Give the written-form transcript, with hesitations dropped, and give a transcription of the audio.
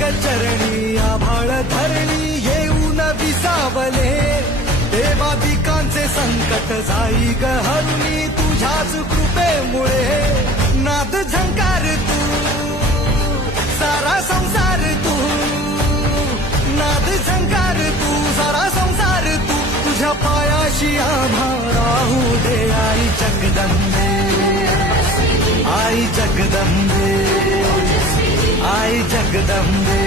चरणी आभाळ धरणी येऊन विसावले, देवादिकांचे संकट जाई ग हरुणी तुझ्याच कृपेमुळे. नाद झंकार तू सारा संसार तू, नाद झंकार तू सारा संसार तू, तुझ्या पायाशी आम्हा राहू दे आई जगदंबे, आई जगदंबे, आई जगदंबे.